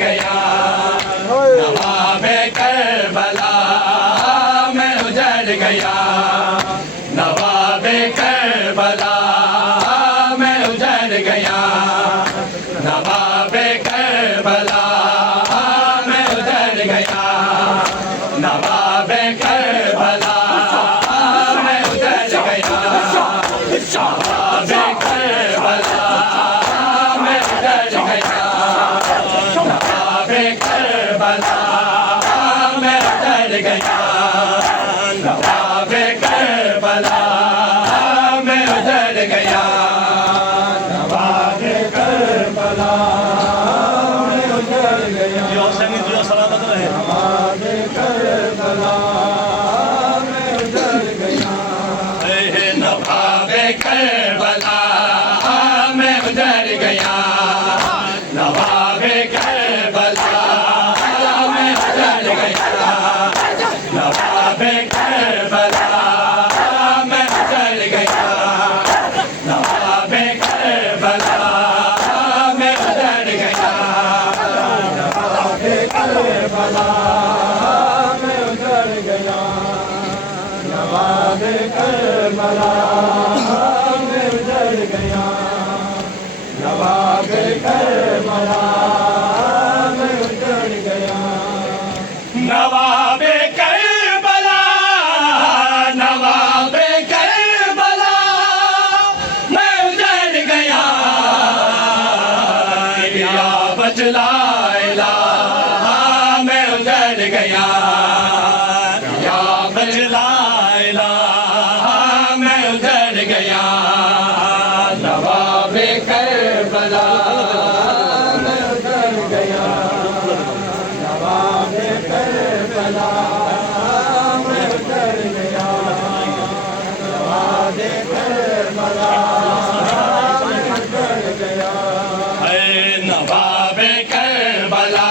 गया, नवाबे करबला में उजड़ गया, नवाबे करबला में उजड़ गया, नवाबे करबला में उजड़ गया, नवाबे करबला में उजड़ गया, नवाबे करबला में उजड़ गया, नवाबे करबला में उजड़ गया, नवाबे करबला में उजड़ गया, नवाबे करबला में उजड़ गया। जो संगीत जो सलामत रहे, नवाबे करबला में उजड़ गया, नवाबे करबला में उजड़ गया, नवाबे करबला में उजड़ गया, नवाबे करबला में उजड़ गया, नवाबे करबला में उजड़ गया, नवाबे करबला में उजड़ गया, नवाबे करबला में उजड़ गया, नवाबे करबला में उजड़ गया, नवाबे करबला, नवाबे करबला में उजड़ गया, या बचला इलाहा में उजड़ गया, या बचला इलाहा में उजड़ गया, नवाबे करबला में उजड़ गया, नवाबे करबला में उजड़ गया, नवाबे करबला में उजड़ गया, नवाबे करबला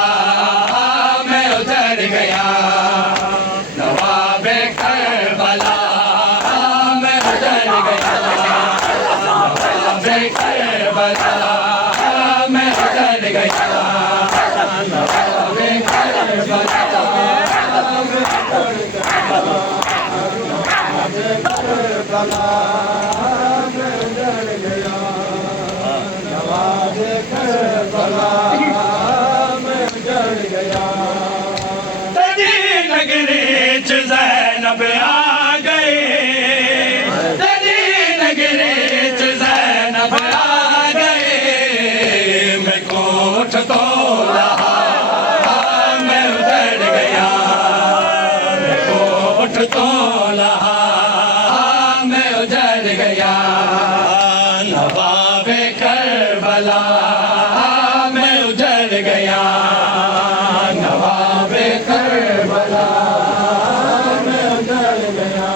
में उजड़ गया, नवाबे करबला में उजड़ गया, नवाबे करबला में उजड़ गया, नवाबे करबला में उजड़ गया, नवाबे करबला में उजड़ गया, नवाबे करबला में उजड़ गया। तेरी नगरी च ज़ैनब आ गए, तेरी नगरी च ज़ैनब आ गए, मैं कोठ तो रहा मैं उजड़ गया, मैं कोठ तो रहा मैं उजड़ गया, नवाबे करबला में उजड़ गया, नवाबे करबला में उजड़ गया,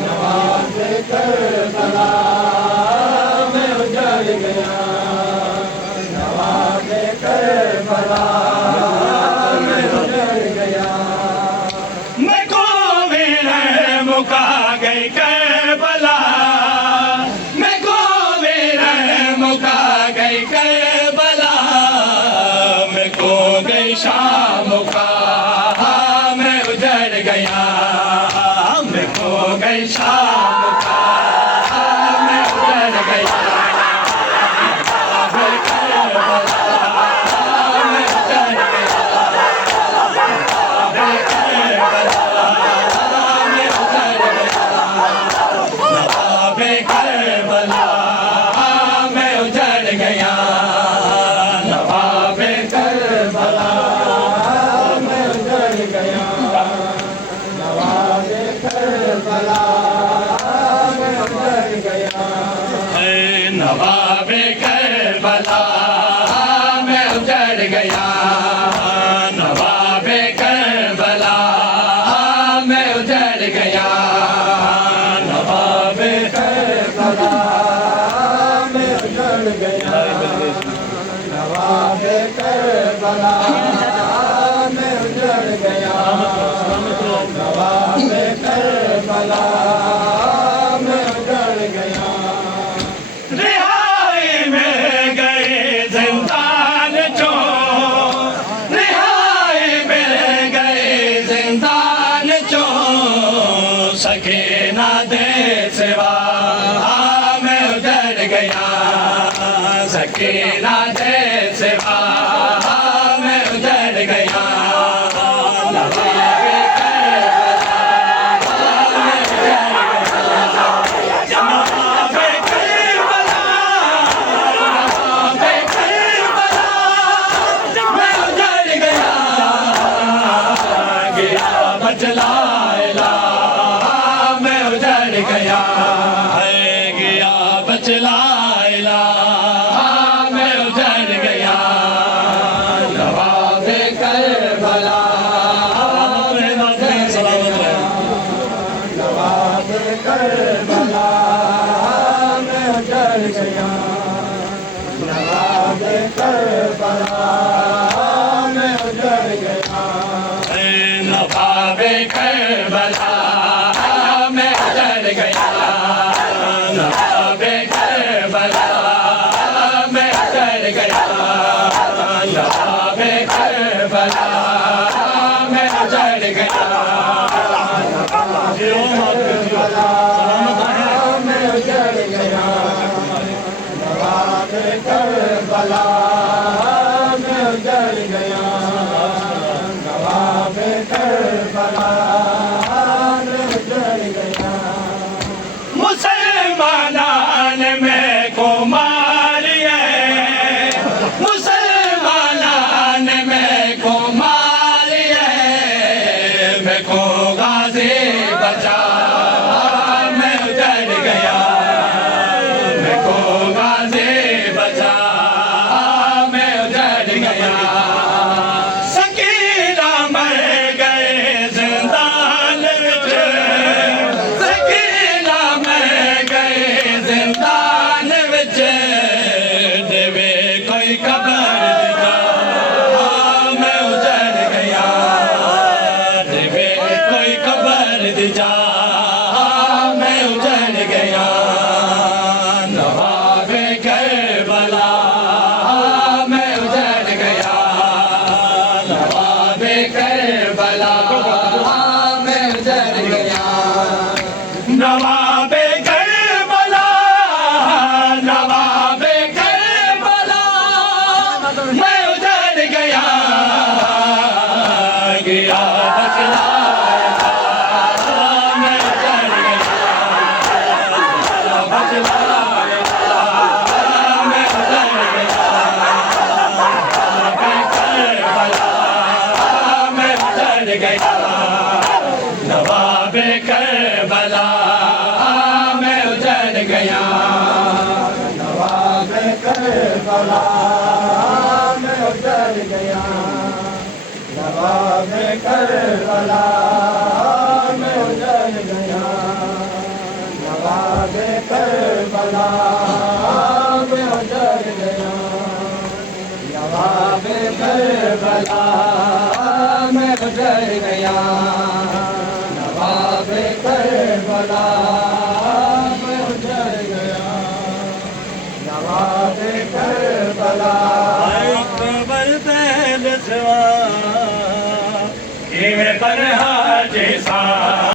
नवाबे करबला में उजड़ गया, नवाबे करबला में उजड़ गया, मैं को मेरा मुका गई करबला, मैं को मेरा मुका गई करबला, मैं को गई शाम का मैं उजड़ गया, मैं को गई शाम का मैं उजड़ गया, नवाबे करबला में उजड़ गया, नवाबे करबला में उजड़ गया, नवाबे करबला में उजड़ गया, नवाबे करबला में उजड़ गया, नवाबे करबला में उजड़ गया, नवाबे करबला में उजड़ गया, नवाबे करबला में उजड़ गया, नवाबे करबला में उजड़ गया, नवाबे करबला में उजड़ गया, नवाबे करबला में उजड़ गया, रिहाई में गए जिंदान जो बचला मैं उजड़ गया है गया बचला मैं उजड़ गया नवाबे करबला सलामत रहे नवाबे करबला मैं उजड़ गया नवाबे करबला मैं उजड़ गया नवाबे करबला मैं उजड़ गया नवाबे करबला मैं उजड़ गया नवाबे करबला मैं उजड़ गया सलामत रहे मैं उजड़ गया नवाबे करबला मैं उजड़ गया नवाबे करबला मैं उजड़ गया मुसलमानान में को मारिए मुसलमानान में को मारिए मैं को गाजी बचा मैं उजड़ गया मैं को गाजी बचा मैं उजड़ गया सकीना मर गए जिंदान विच सकीना मर गए जिंदान विच देवे कोई खबर दिता मैं उजड़ गया देवे कोई खबर दिता मैं उजड़ गया नवाबे करबला मैं उजड़ गया नवाबे करबला मैं उजड़ गया नवाबे करबला नवाबे करबला मैं उजड़ गया गया बचला मैं उजड़ गया बचला मैं उजड़ गया मैं उजड़ गया नवाबे करबला मैं उजड़ गया नवाबे करबला मैं उजड़ गया नवाबे करबला मैं उजड़ गया नवाबे करबला मैं उजड़ गया नवाबे करबला मैं उजड़ गया नवाबे करबला मैं उजड़ गया नवाबे करबला